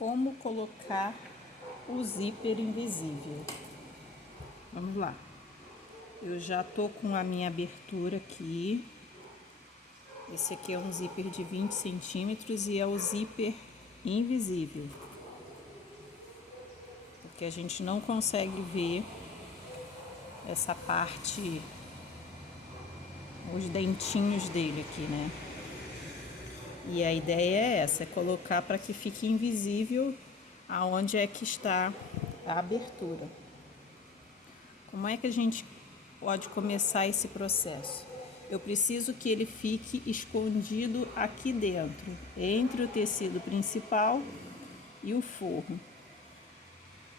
Como colocar o zíper invisível. Vamos lá. Eu já tô com a minha abertura aqui. Esse aqui é um zíper de 20 centímetros e é o zíper invisível. Porque a gente não consegue ver essa parte, os dentinhos dele aqui, né? E a ideia é essa, é colocar para que fique invisível aonde é que está a abertura. Como é que a gente pode começar esse processo? Eu preciso que ele fique escondido aqui dentro, entre o tecido principal e o forro.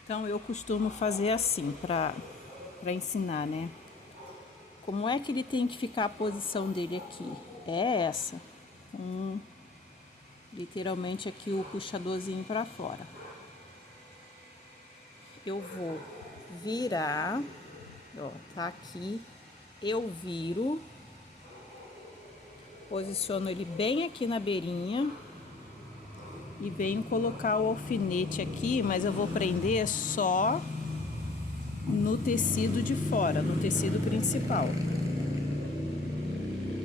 Então eu costumo fazer assim para ensinar, né? Como é que ele tem que ficar a posição dele aqui? É essa. Literalmente aqui o puxadorzinho para fora. Eu vou virar, ó, tá aqui. Eu viro, posiciono ele bem aqui na beirinha e venho colocar o alfinete aqui, mas eu vou prender só no tecido de fora, no tecido principal.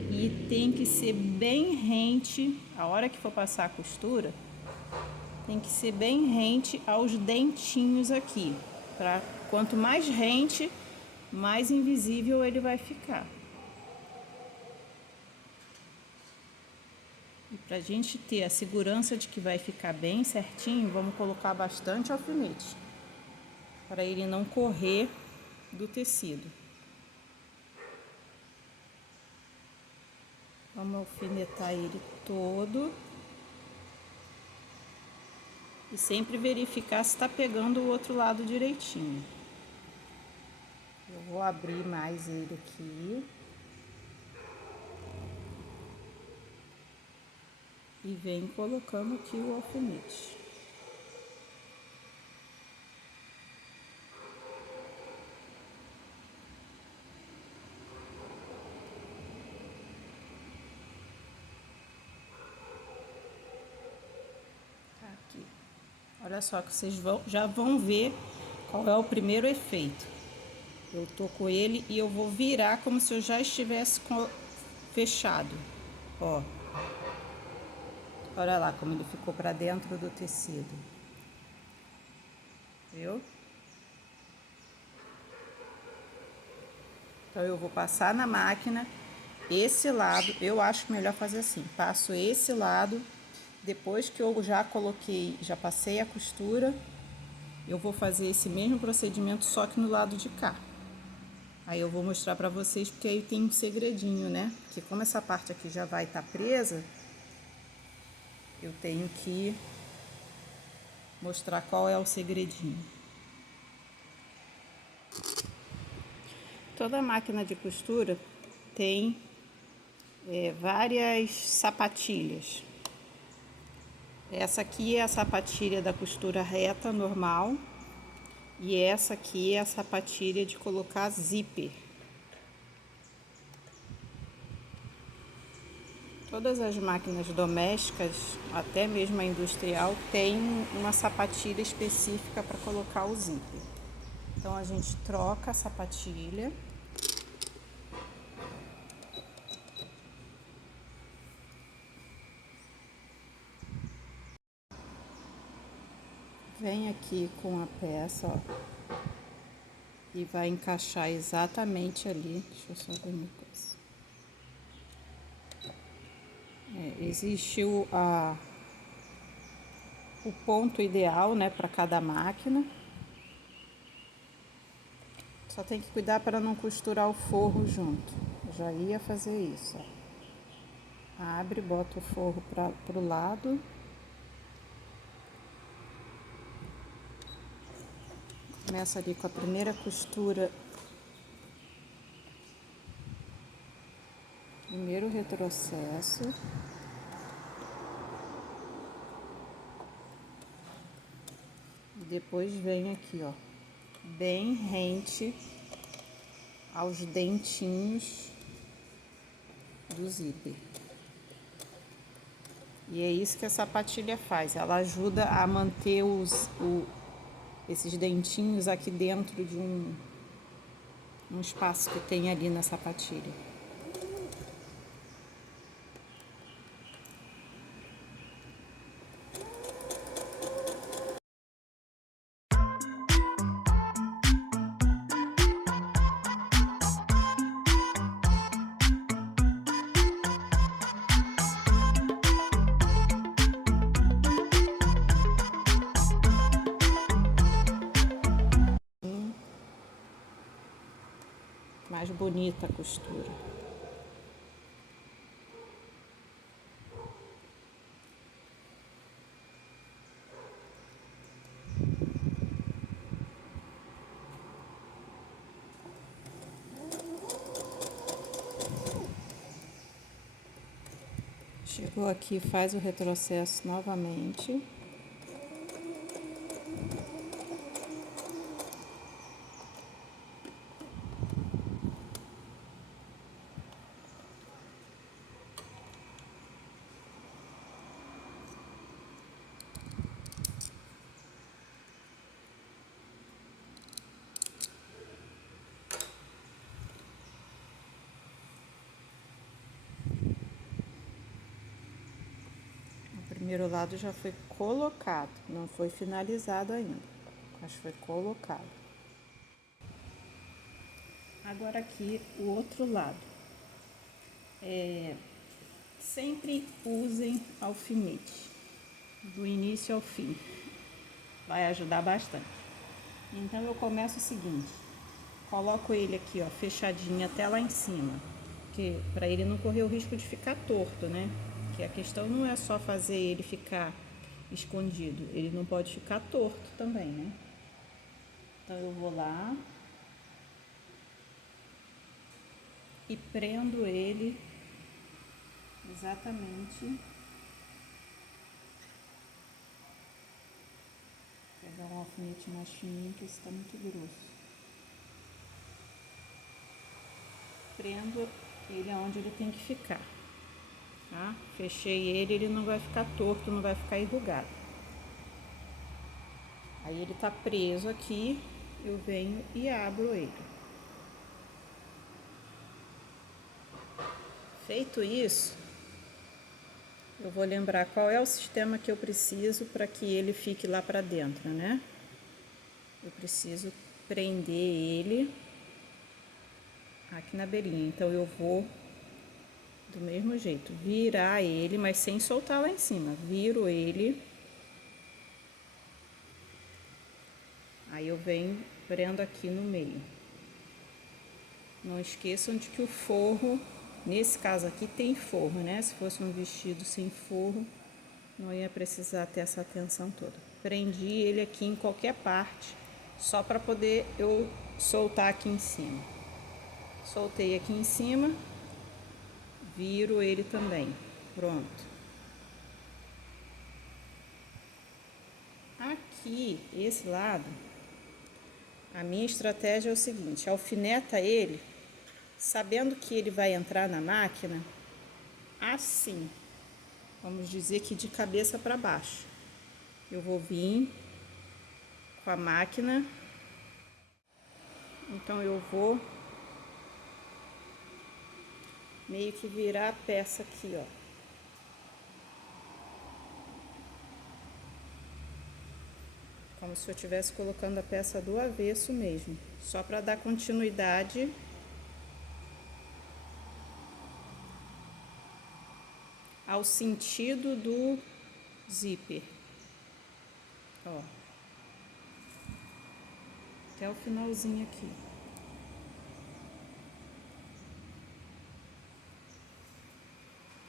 E tem que ser bem rente, a hora que for passar a costura, tem que ser bem rente aos dentinhos aqui. Quanto mais rente, mais invisível ele vai ficar. E pra gente ter a segurança de que vai ficar bem certinho, vamos colocar bastante alfinete, para ele não correr do tecido. Vamos alfinetar ele todo. E sempre verificar se está pegando o outro lado direitinho. Eu vou abrir mais ele aqui. E venho colocando aqui o alfinete. Tá aqui. Olha só que vocês já vão ver qual é o primeiro efeito. Eu tô com ele e eu vou virar como se eu já estivesse fechado. Ó. Olha lá como ele ficou para dentro do tecido. Viu? Então eu vou passar na máquina esse lado, eu acho melhor fazer assim. Passo esse lado, depois que eu já coloquei, já passei a costura, eu vou fazer esse mesmo procedimento só que no lado de cá. Aí eu vou mostrar pra vocês, porque aí tem um segredinho, né? Porque como essa parte aqui já vai estar presa, eu tenho que mostrar qual é o segredinho. Toda máquina de costura tem várias sapatilhas. Essa aqui é a sapatilha da costura reta normal. E essa aqui é a sapatilha de colocar zíper. Todas as máquinas domésticas, até mesmo a industrial, tem uma sapatilha específica para colocar o zíper. Então a gente troca a sapatilha. Vem aqui com a peça, ó, e vai encaixar exatamente ali. Deixa eu só ver uma coisa. Existe o ponto ideal, né, para cada máquina. Só tem que cuidar para não costurar o forro junto. Eu já ia fazer isso, ó. Abre, bota o forro pro lado. Começa ali com a primeira costura. Primeiro retrocesso. E depois vem aqui, ó, bem rente aos dentinhos do zíper. E é isso que a sapatilha faz, ela ajuda a manter esses dentinhos aqui dentro de um espaço que tem ali na sapatilha. Mais bonita a costura. Chegou aqui, faz o retrocesso novamente. O primeiro lado já foi colocado, não foi finalizado ainda, mas foi colocado. Agora aqui o outro lado. Sempre usem alfinete, do início ao fim, vai ajudar bastante. Então eu começo o seguinte, coloco ele aqui, ó, fechadinho até lá em cima, que para ele não correr o risco de ficar torto, né? Que a questão não é só fazer ele ficar escondido, ele não pode ficar torto também, né? Então eu vou lá e prendo ele exatamente. Vou pegar um alfinete mais fininho, que esse está muito grosso. Prendo ele aonde ele tem que ficar, tá? Fechei ele, ele não vai ficar torto, não vai ficar enrugado. Aí ele tá preso aqui, eu venho e abro ele. Feito isso, eu vou lembrar qual é o sistema que eu preciso para que ele fique lá para dentro, né? Eu preciso prender ele aqui na beirinha, então eu vou do mesmo jeito, virar ele, mas sem soltar lá em cima, viro ele, aí eu venho, prendo aqui no meio. Não esqueçam de que o forro, nesse caso aqui tem forro, né? Se fosse um vestido sem forro, não ia precisar ter essa atenção toda. Prendi ele aqui em qualquer parte, só para poder eu soltar aqui em cima. Soltei aqui em cima, viro ele também. Pronto. Aqui, esse lado, a minha estratégia é o seguinte, alfineta ele, sabendo que ele vai entrar na máquina, assim, vamos dizer que de cabeça para baixo. Eu vou vir com a máquina, então eu vou meio que virar a peça aqui, ó. Como se eu estivesse colocando a peça do avesso mesmo, só para dar continuidade ao sentido do zíper, ó, até o finalzinho aqui.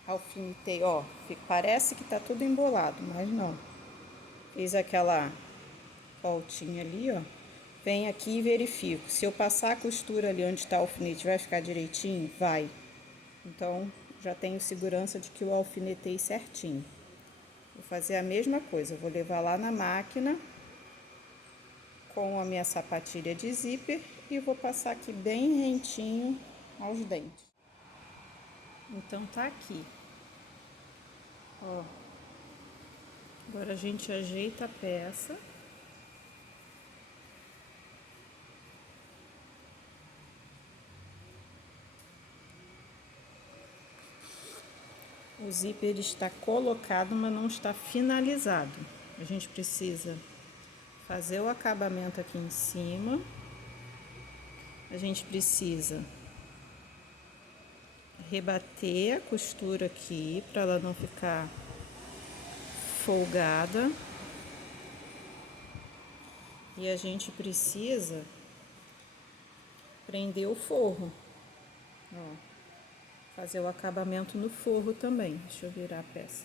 Alfinetei, ó, parece que tá tudo embolado, mas não. Fiz aquela voltinha ali, ó. Venho aqui e verifico. Se eu passar a costura ali onde está o alfinete, vai ficar direitinho? Vai. Então, já tenho segurança de que eu alfinetei certinho. Vou fazer a mesma coisa. Vou levar lá na máquina com a minha sapatilha de zíper e vou passar aqui bem rentinho aos dentes. Então, tá aqui. Ó, Agora a gente ajeita a peça. O zíper está colocado, mas não está finalizado. A gente precisa fazer o acabamento aqui em cima. A gente precisa rebater a costura aqui para ela não ficar folgada. E a gente precisa prender o forro. Ó, fazer o acabamento no forro também. Deixa eu virar a peça.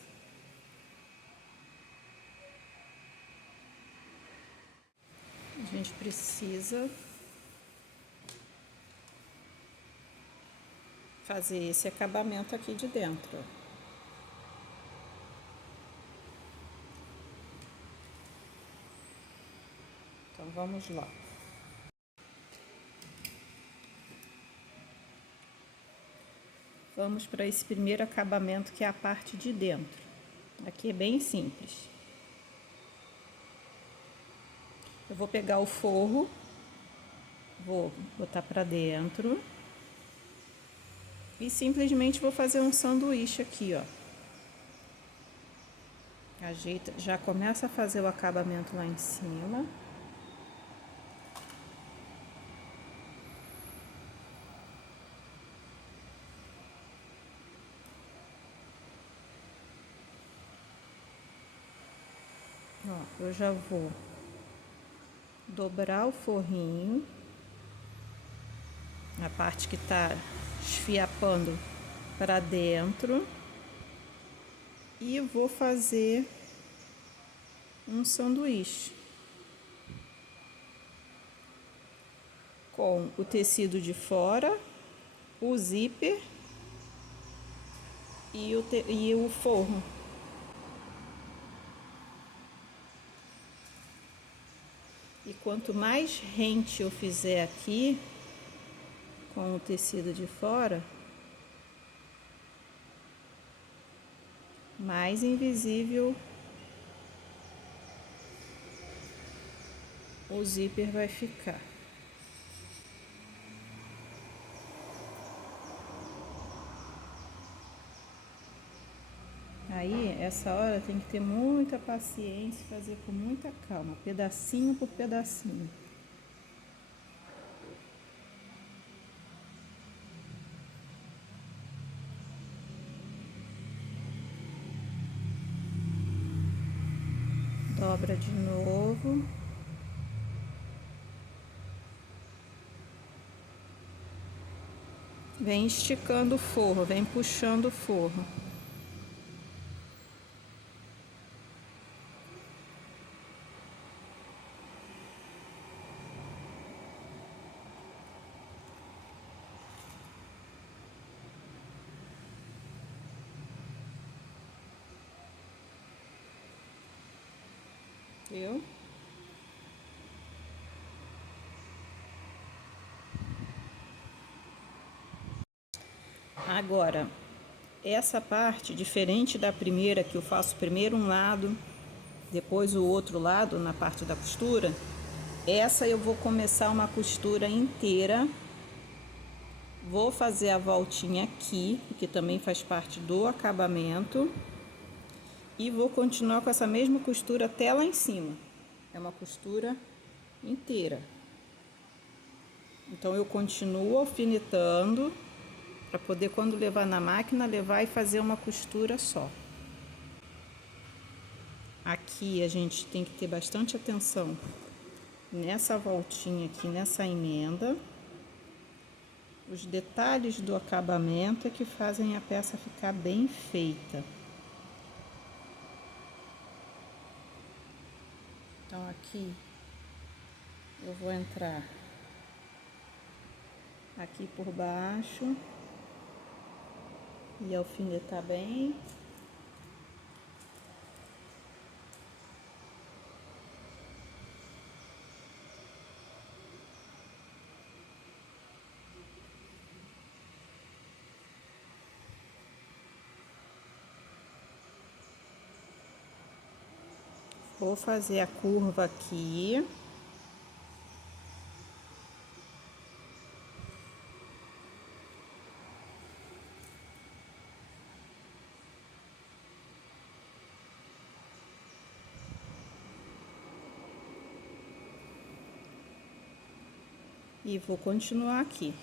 A gente precisa fazer esse acabamento aqui de dentro, ó. Então vamos lá. Vamos para esse primeiro acabamento, que é a parte de dentro. Aqui é bem simples. Eu vou pegar o forro, vou botar para dentro e simplesmente vou fazer um sanduíche aqui, ó. Ajeita, já começa a fazer o acabamento lá em cima. Ó, eu já vou dobrar o forrinho, a parte que tá esfiapando para dentro, e vou fazer um sanduíche com o tecido de fora, o zíper e o forro. E quanto mais rente eu fizer aqui com o tecido de fora, mais invisível o zíper vai ficar. Aí, essa hora tem que ter muita paciência e fazer com muita calma, pedacinho por pedacinho. Dobra de novo. Vem esticando o forro, vem puxando o forro. Viu? Agora, essa parte, diferente da primeira, que eu faço primeiro um lado, depois o outro lado na parte da costura, essa eu vou começar uma costura inteira. Vou fazer a voltinha aqui, que também faz parte do acabamento. E vou continuar com essa mesma costura até lá em cima. É uma costura inteira. Então eu continuo alfinetando para poder, quando levar na máquina, levar e fazer uma costura só. Aqui a gente tem que ter bastante atenção nessa voltinha aqui, nessa emenda. Os detalhes do acabamento é que fazem a peça ficar bem feita. Então aqui eu vou entrar aqui por baixo e alfinetar bem. Vou fazer a curva aqui. E vou continuar aqui.